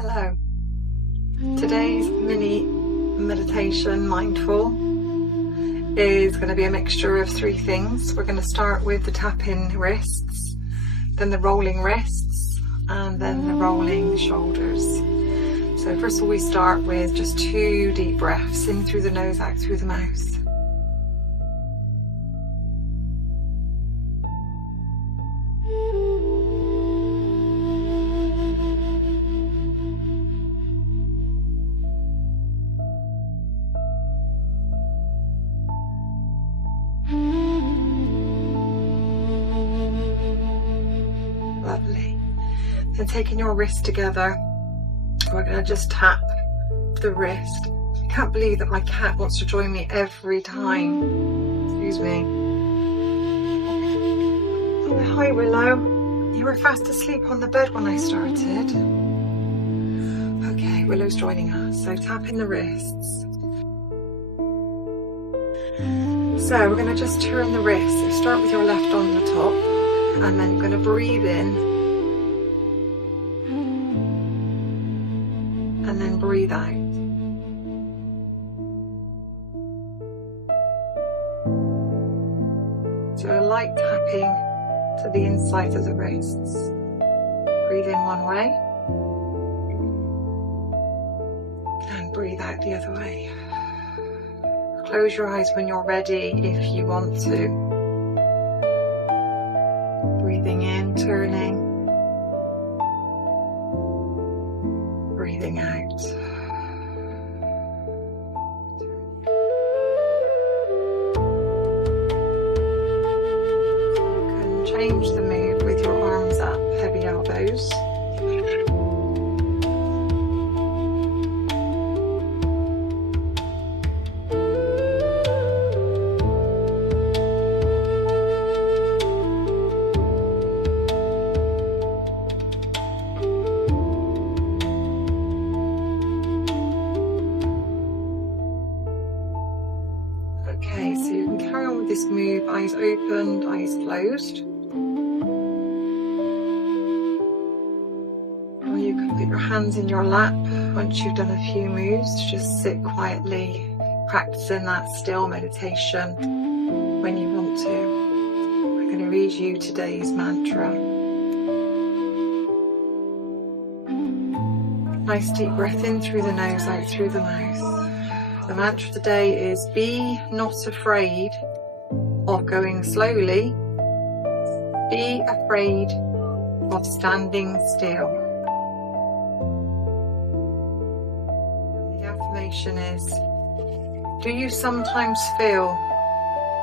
Hello. Today's mini meditation mindful is going to be a mixture of three things. We're going to start with the tapping wrists, then the rolling wrists, and then the rolling shoulders. So first of all, we start with just 2 deep breaths in through the nose, out through the mouth. Lovely. Then taking your wrists together, we're going to just tap the wrist. I can't believe that my cat wants to join me every time. Excuse me. Oh, hi Willow. You were fast asleep on the bed when I started. Okay, Willow's joining us. So tapping the wrists. So we're going to just turn the wrists. So start with your left on the top, and then you're going to breathe in and then breathe out. So a light tapping to the inside of the wrists. Breathe in one way and breathe out the other way. Close your eyes when you're ready if you want to. Breathing in, turning. Breathing out. You can change the move with your arms up, heavy elbows. Okay, so you can carry on with this move, eyes opened, eyes closed. Or you can put your hands in your lap once you've done a few moves to just sit quietly, practicing that still meditation when you want to. I'm going to read you today's mantra. Nice deep breath in through the nose, out through the mouth. The mantra today is be not afraid of going slowly, be afraid of standing still. The affirmation is, do you sometimes feel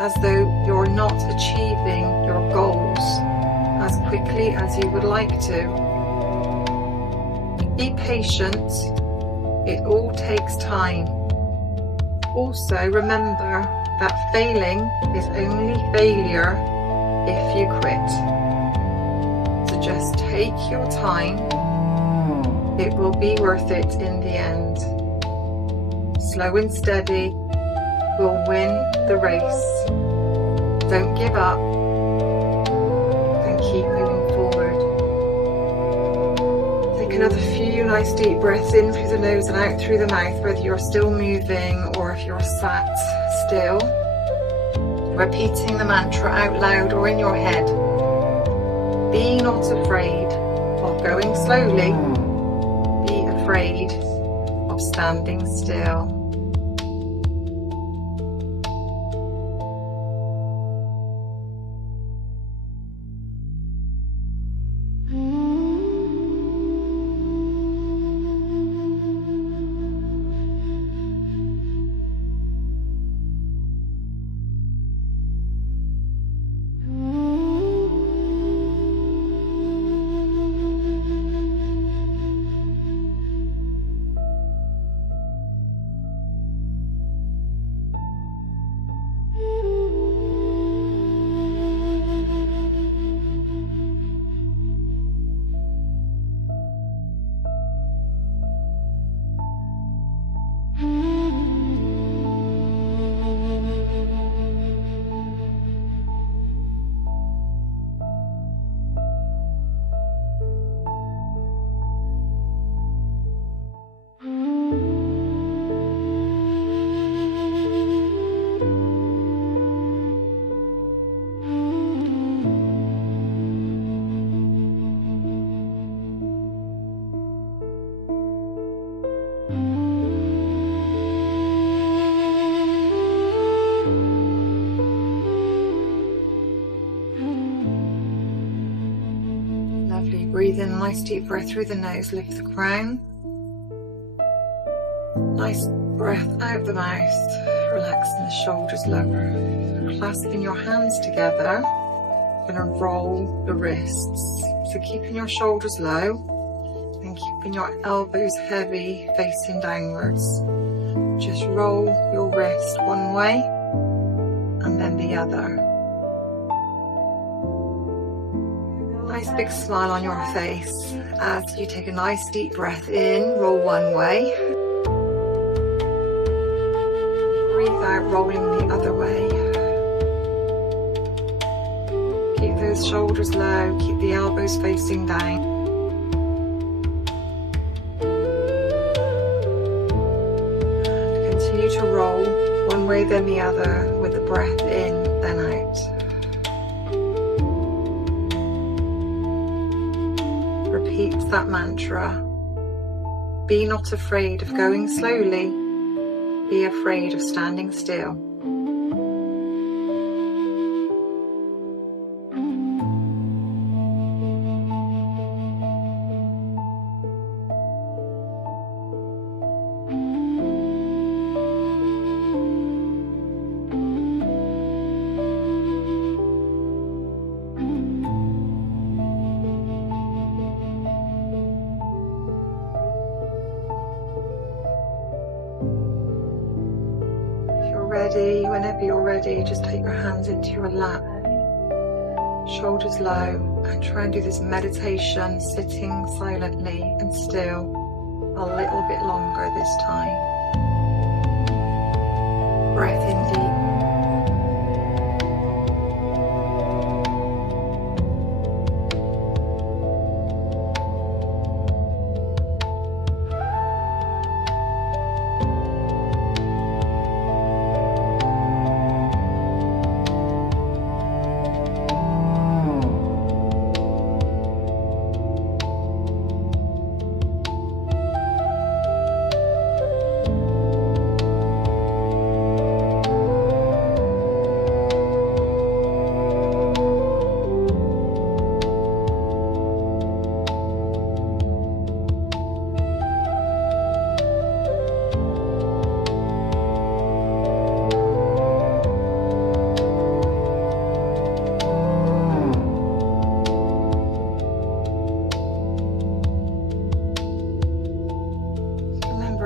as though you're not achieving your goals as quickly as you would like to? Be patient, it all takes time. Also, remember that failing is only failure if you quit. So just take your time. It will be worth it in the end. Slow and steady will win the race. Don't give up and keep moving forward. Take another few nice deep breaths in through the nose and out through the mouth, whether you're still moving or if you're sat still. Repeating the mantra out loud or in your head. Be not afraid of going slowly. Be afraid of standing still. breathe in a nice deep breath through the nose, lift the crown. Nice breath out the mouth, relaxing the shoulders lower. Clasping your hands together, you're going to roll the wrists. So keeping your shoulders low and keeping your elbows heavy, facing downwards. Just roll your wrist one way and then the other. Nice big smile on your face as you take a nice deep breath in, roll one way. Breathe out, rolling the other way. Keep those shoulders low, keep the elbows facing down. And continue to roll one way then the other with the breath in, then out. Repeat that mantra. Be not afraid of going slowly. Be afraid of standing still. Whenever you're ready, just take your hands into your lap, shoulders low, and try and do this meditation sitting silently and still a little bit longer this time. Breath in deep.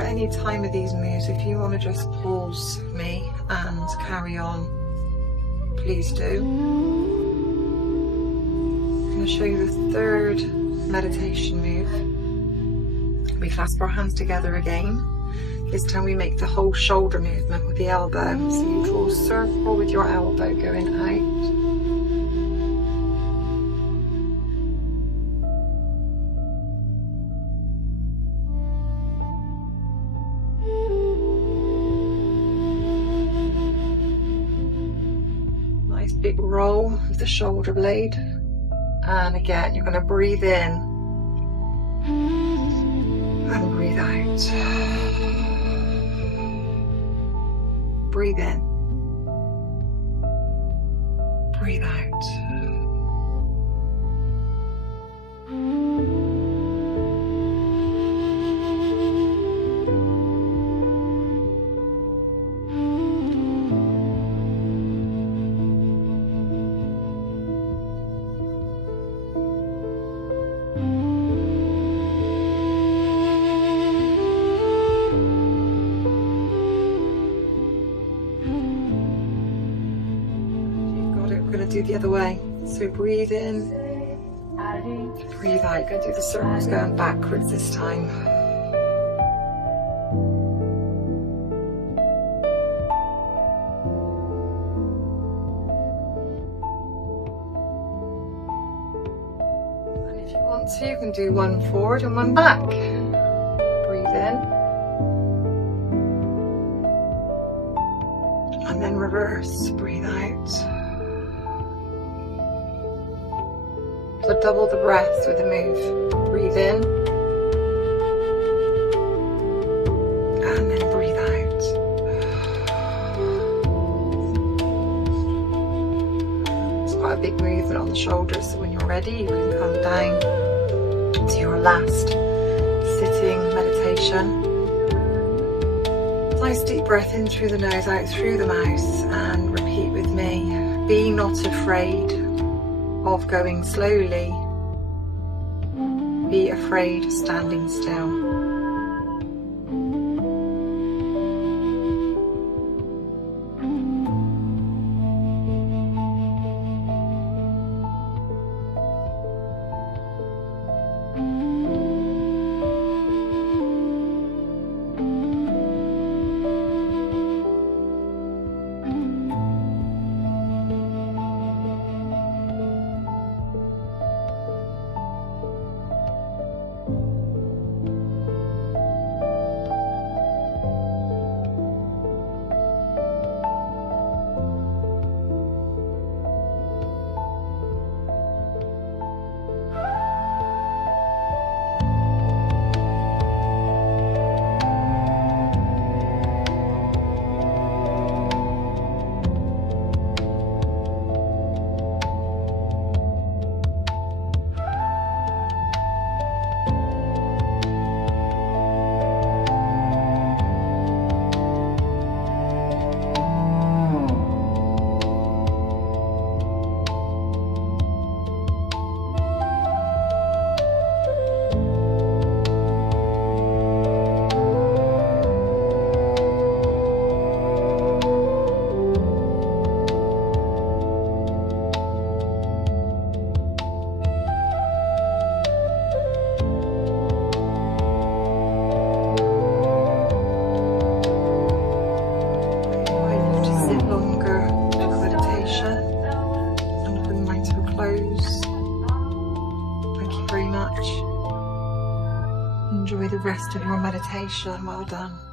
Any time of these moves, if you want to just pause me and carry on, please do. I'm going to show you the third meditation move. We clasp our hands together again. This time we make the whole shoulder movement with the elbow. So you draw a circle with your elbow going out. Big roll of the shoulder blade, and again you're going to breathe in and breathe out. Breathe in, breathe out. Do the other way. So breathe in, breathe out. Go do the circles going backwards this time. And if you want to, you can do one forward and one back. Breathe in. And then reverse. Breathe out. So double the breath with the move. Breathe in and then breathe out. It's quite a big movement on the shoulders, so when you're ready you can come down to your last sitting meditation. Nice deep breath in through the nose, out through the mouth, and repeat with me. Be not afraid of going slowly. Be afraid of standing still. Enjoy the rest of your meditation. Well done.